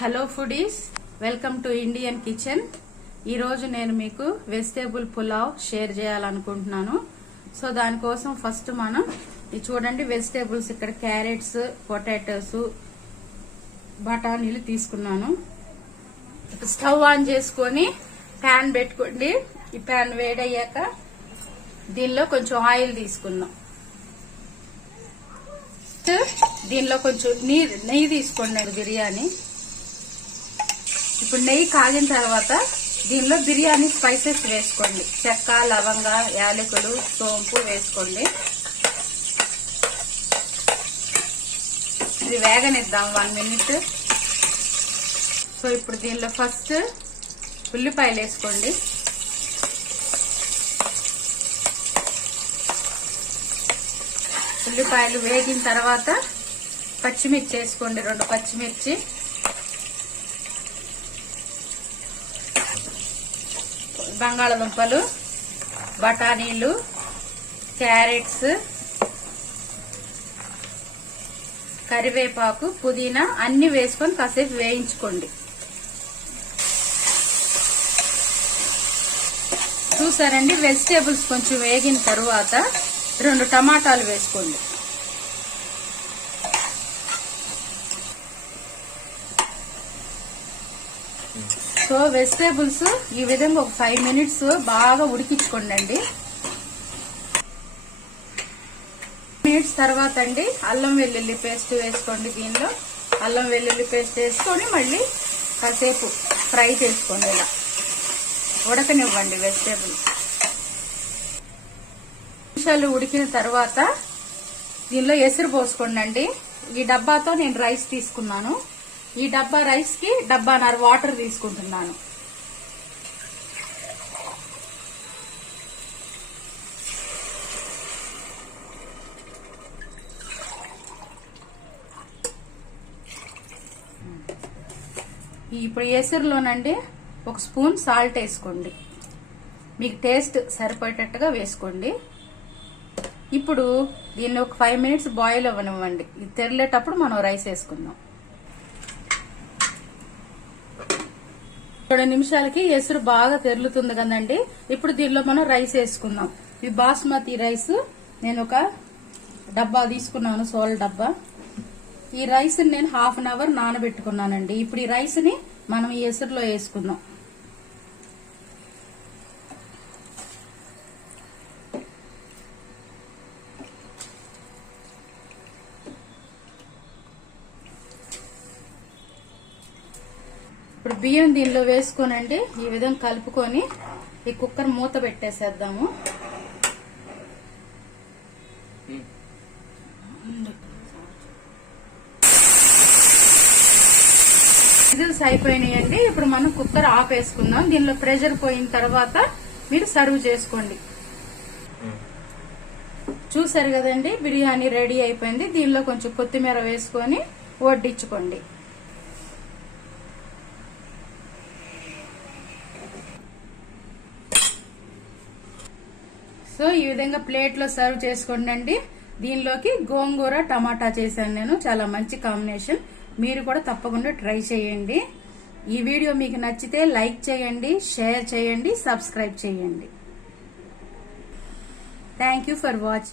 Hello foodies, welcome to Indian kitchen. ఈరోజు నేను మీకు వెజిటేబుల్ పులావ్ షేర్ చేయాలనుకుంటున్నాను. సో దానికోసం ఫస్ట్ మనం ఇది చూడండి, వెజిటేబుల్స్ ఇక్కడ క్యారెట్స్, పొటాటోస్, బఠానీలు తీసుకున్నాను. స్టవ్ ఆన్ చేసుకొని ప్యాన్ పెట్టుకోండి. ఈ ప్యాన్ వేడయ్యాక దీనిలో కొంచెం ఆయిల్ తీసుకుందాం. దీనిలో కొంచెం నెయ్యి తీసుకోండి. బిర్యానీ ఇప్పుడు నెయ్యి కాగిన తర్వాత దీనిలో బిర్యానీ స్పైసెస్ వేసుకోండి. చెక్క, లవంగ, యాలకులు, సోంపు వేసుకోండి. ఇది వేగనిద్దాం 1 మినిట్. సో ఇప్పుడు దీనిలో ఫస్ట్ ఉల్లిపాయలు వేసుకోండి. ఉల్లిపాయలు వేగిన తర్వాత పచ్చిమిర్చి వేసుకోండి, 2 పచ్చిమిర్చి. బంగాళదుంపలు, బఠానీలు, క్యారెట్స్, కరివేపాకు, పుదీనా అన్ని వేసుకొని కాసేపు వేయించుకోండి. చూసారండి, వెజిటేబుల్స్ కొంచెం వేగిన తర్వాత 2 టమాటాలు వేసుకోండి. సో వెజిటేబుల్స్ ఈ విధంగా ఒక 5 మినిట్స్ బాగా ఉడికించుకోండి. మినిట్స్ తర్వాత అండి అల్లం వెల్లుల్లి పేస్ట్ వేసుకోండి. దీనిలో అల్లం వెల్లుల్లి పేస్ట్ వేసుకొని మళ్ళీ కాసేపు ఫ్రై చేసుకోండి. ఇలా ఉడకనివ్వండి వెజిటేబుల్స్. నిమిషాలు ఉడికిన తర్వాత దీనిలో ఎసురు పోసుకోండి. ఈ డబ్బాతో నేను రైస్ తీసుకున్నాను. ఈ డబ్బా రైస్ కి డబ్బాన్నర వాటర్ తీసుకుంటున్నాను. ఇప్పుడు ఎసురులోనండి 1 స్పూన్ సాల్ట్ వేసుకోండి. మీకు టేస్ట్ సరిపోయేటట్టుగా వేసుకోండి. ఇప్పుడు దీన్ని ఒక 5 మినిట్స్ బాయిల్ అవ్వనివ్వండి. ఇది తెరలేటప్పుడు మనం రైస్ వేసుకుందాం. 2 నిమిషాలకి ఎసురు బాగా తెరులుతుంది కదండి. ఇప్పుడు దీనిలో మనం రైస్ వేసుకుందాం. ఇది బాస్మతి రైస్. నేను ఒక డబ్బా తీసుకున్నాను, సోల్ డబ్బా. ఈ రైస్ నేను 1/2 అవర్ నానబెట్టుకున్నానండి. ఇప్పుడు ఈ రైస్ ని మనం ఈ ఎసురులో వేసుకుందాం. ఇప్పుడు బియ్యం దీనిలో వేసుకోనండి. ఈ విధంగా కలుపుకొని ఈ కుక్కర్ మూత పెట్టేసేద్దాము. విజిల్స్ అయిపోయినాయండి. ఇప్పుడు మనం కుక్కర్ ఆఫ్ వేసుకుందాం. దీనిలో ప్రెషర్ పోయిన తర్వాత మీరు సర్వ్ చేసుకోండి. చూసారు కదండి, బిర్యానీ రెడీ అయిపోయింది. దీనిలో కొంచెం కొత్తిమీర వేసుకొని వడ్డించుకోండి. సో ఈ విధంగా ప్లేట్ లో సర్వ్ చేసుకోండి. దీనిలోకి గోంగూర టమాటా చేశాను నేను. చాలా మంచి కాంబినేషన్. మీరు కూడా తప్పకుండా ట్రై చేయండి. ఈ వీడియో మీకు నచ్చితే లైక్ చేయండి, షేర్ చేయండి, సబ్స్క్రైబ్ చేయండి. Thank you for watching.